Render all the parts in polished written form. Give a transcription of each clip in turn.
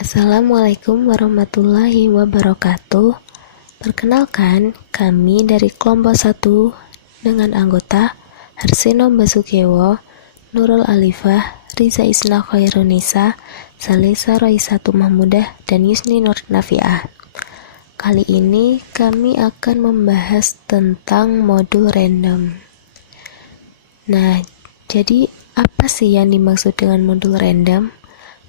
Assalamualaikum warahmatullahi wabarakatuh. Perkenalkan, kami dari kelompok 1 dengan anggota Harseno Basukewo, Nurul Alifah, Riza Isna Khairunisa, Salesa Raisatu Mahmudah, dan Yusni Nur Nafiah. Kali ini kami akan membahas tentang modul random. Nah, jadi apa sih yang dimaksud dengan modul random?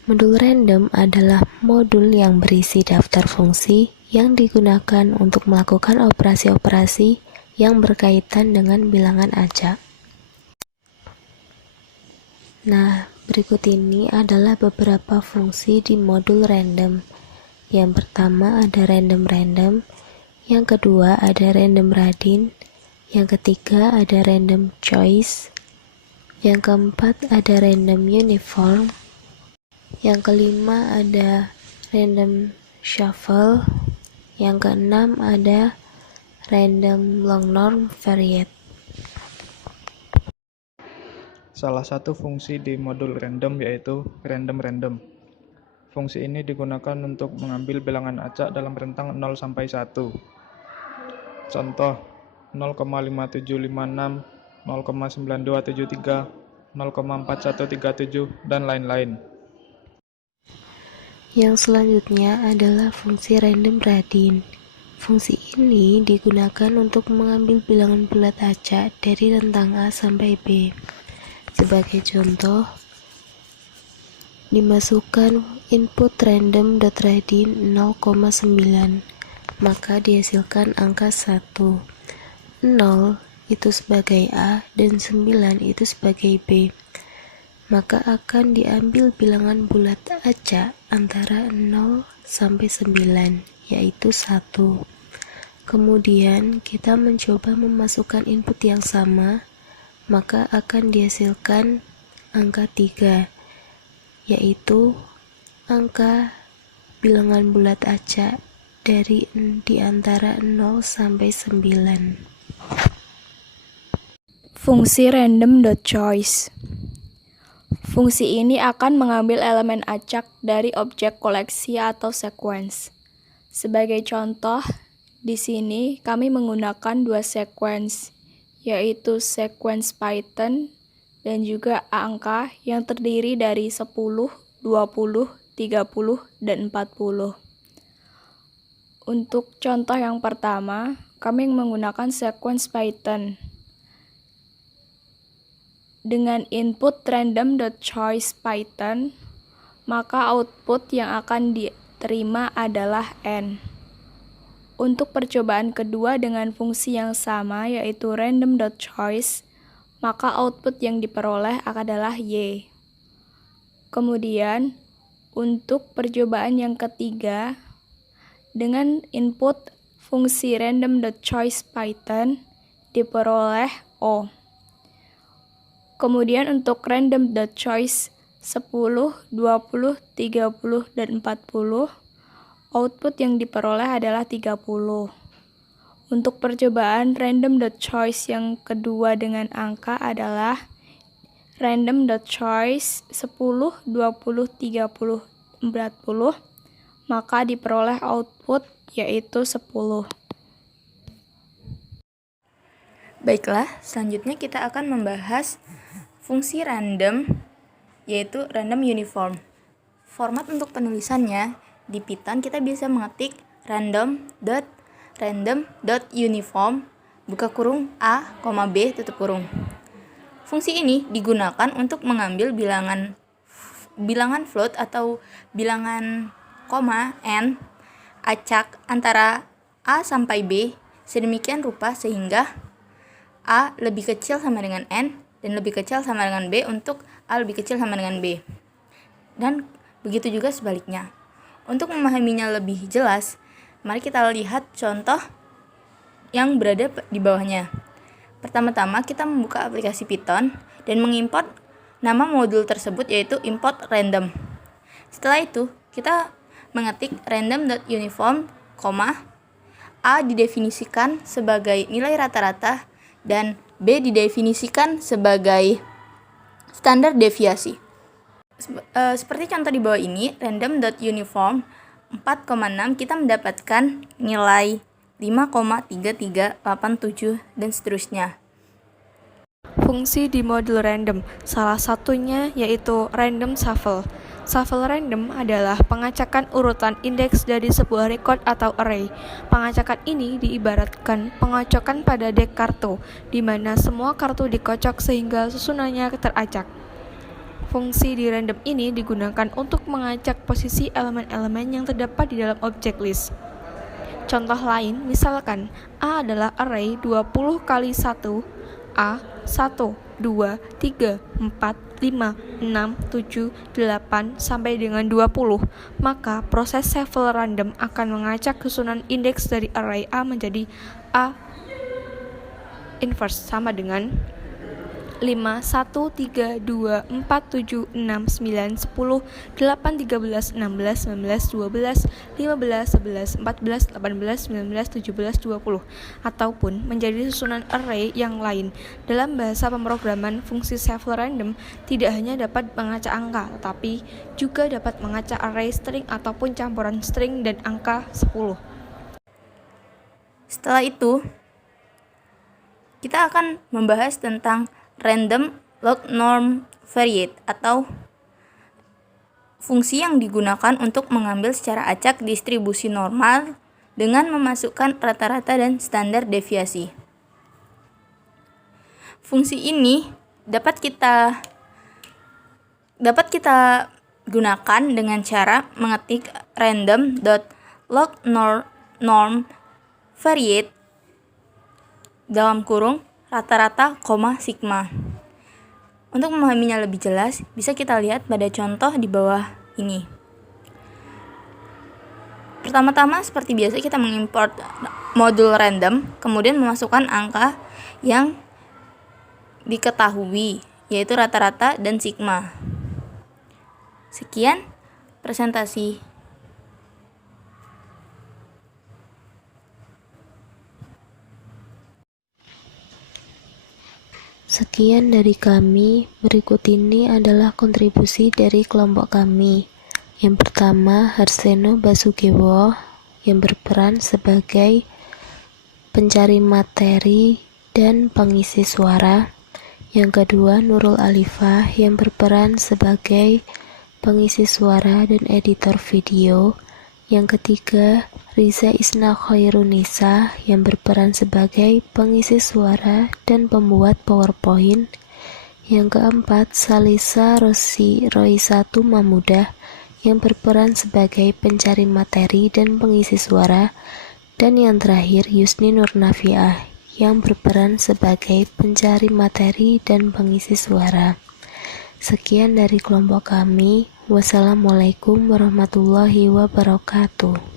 Modul random adalah modul yang berisi daftar fungsi yang digunakan untuk melakukan operasi-operasi yang berkaitan dengan bilangan acak. Nah, berikut ini adalah beberapa fungsi di modul random. Yang pertama ada random, yang kedua ada random radin, yang ketiga ada random choice, yang keempat ada random uniform, yang kelima ada random shuffle, yang keenam ada random long norm variate. Salah satu fungsi di modul random yaitu random. Fungsi ini digunakan untuk mengambil bilangan acak dalam rentang 0 sampai 1. Contoh 0,5756, 0,9273, 0,4137, dan lain-lain. Yang selanjutnya adalah fungsi random radin. Fungsi ini digunakan untuk mengambil bilangan bulat acak dari rentang A sampai B. Sebagai contoh, dimasukkan input random.radin 0,9, maka dihasilkan angka 1. 0 itu sebagai A dan 9 itu sebagai B. Maka akan diambil bilangan bulat acak antara 0 sampai 9, yaitu 1. Kemudian kita mencoba memasukkan input yang sama, maka akan dihasilkan angka 3, yaitu angka bilangan bulat acak di antara 0 sampai 9. Fungsi random.choice. Fungsi ini akan mengambil elemen acak dari objek koleksi atau sequence. Sebagai contoh, di sini kami menggunakan dua sequence, yaitu sequence Python dan juga angka yang terdiri dari 10, 20, 30, dan 40. Untuk contoh yang pertama, kami menggunakan sequence Python. Dengan input random.choice Python, maka output yang akan diterima adalah n. Untuk percobaan kedua dengan fungsi yang sama yaitu random.choice, maka output yang diperoleh adalah y. Kemudian, untuk percobaan yang ketiga, dengan input fungsi random.choice Python diperoleh o. Kemudian untuk random.choice 10, 20, 30, dan 40, output yang diperoleh adalah 30. Untuk percobaan random.choice yang kedua dengan angka adalah random.choice 10, 20, 30, 40, maka diperoleh output yaitu 10. Baiklah, selanjutnya kita akan membahas fungsi random, yaitu random uniform. Format untuk penulisannya, di Python kita bisa mengetik random.uniform buka kurung A, B, tutup kurung. Fungsi ini digunakan untuk mengambil bilangan float atau bilangan koma n acak antara A sampai B sedemikian rupa sehingga A lebih kecil sama dengan N dan lebih kecil sama dengan B untuk A lebih kecil sama dengan B. Dan begitu juga sebaliknya. Untuk memahaminya lebih jelas, mari kita lihat contoh yang berada di bawahnya. Pertama-tama kita membuka aplikasi Python dan mengimport nama modul tersebut yaitu import random. Setelah itu, kita mengetik random.uniform, A didefinisikan sebagai nilai rata-rata dan B didefinisikan sebagai standar deviasi. Seperti contoh di bawah ini, random.uniform 4,6 kita mendapatkan nilai 5,3387 dan seterusnya. Fungsi di modul random, salah satunya yaitu random shuffle. Shuffle random adalah pengacakan urutan indeks dari sebuah record atau array. Pengacakan ini diibaratkan pengocokan pada deck kartu, di mana semua kartu dikocok sehingga susunannya teracak. Fungsi di random ini digunakan untuk mengacak posisi elemen-elemen yang terdapat di dalam objek list. Contoh lain, misalkan A adalah array 20 kali 1, A 1, 2, 3, 4, 5, 6, 7, 8, sampai dengan 20. Maka proses shuffle random akan mengacak susunan indeks dari array A menjadi A inverse sama dengan 5, 1, 3, 2, 4, 7, 6, 9, 10, 8, 13, 16, 19, 12, 15, 11, 14, 18, 19, 17, 20, ataupun menjadi susunan array yang lain. Dalam bahasa pemrograman, fungsi shuffle random tidak hanya dapat mengacak angka, tetapi juga dapat mengacak array string ataupun campuran string dan angka 10. Setelah itu, kita akan membahas tentang random log norm variate atau fungsi yang digunakan untuk mengambil secara acak distribusi normal dengan memasukkan rata-rata dan standar deviasi. Fungsi ini dapat kita gunakan dengan cara mengetik random.log_norm variate dalam kurung rata-rata, sigma. Untuk memahaminya lebih jelas, bisa kita lihat pada contoh di bawah ini. Pertama-tama, seperti biasa kita mengimport modul random, kemudian memasukkan angka yang diketahui, yaitu rata-rata dan sigma. Sekian presentasi. Sekian dari kami, berikut ini adalah kontribusi dari kelompok kami. Yang pertama, Harseno Basukewo yang berperan sebagai pencari materi dan pengisi suara. Yang kedua, Nurul Alifah yang berperan sebagai pengisi suara dan editor video. Yang ketiga, Riza Isna Khairunisa yang berperan sebagai pengisi suara dan pembuat PowerPoint. Yang keempat, Salisa Roisatu Mamudah yang berperan sebagai pencari materi dan pengisi suara. Dan yang terakhir, Yusni Nurnafiah yang berperan sebagai pencari materi dan pengisi suara. Sekian dari kelompok kami. Wassalamualaikum warahmatullahi wabarakatuh.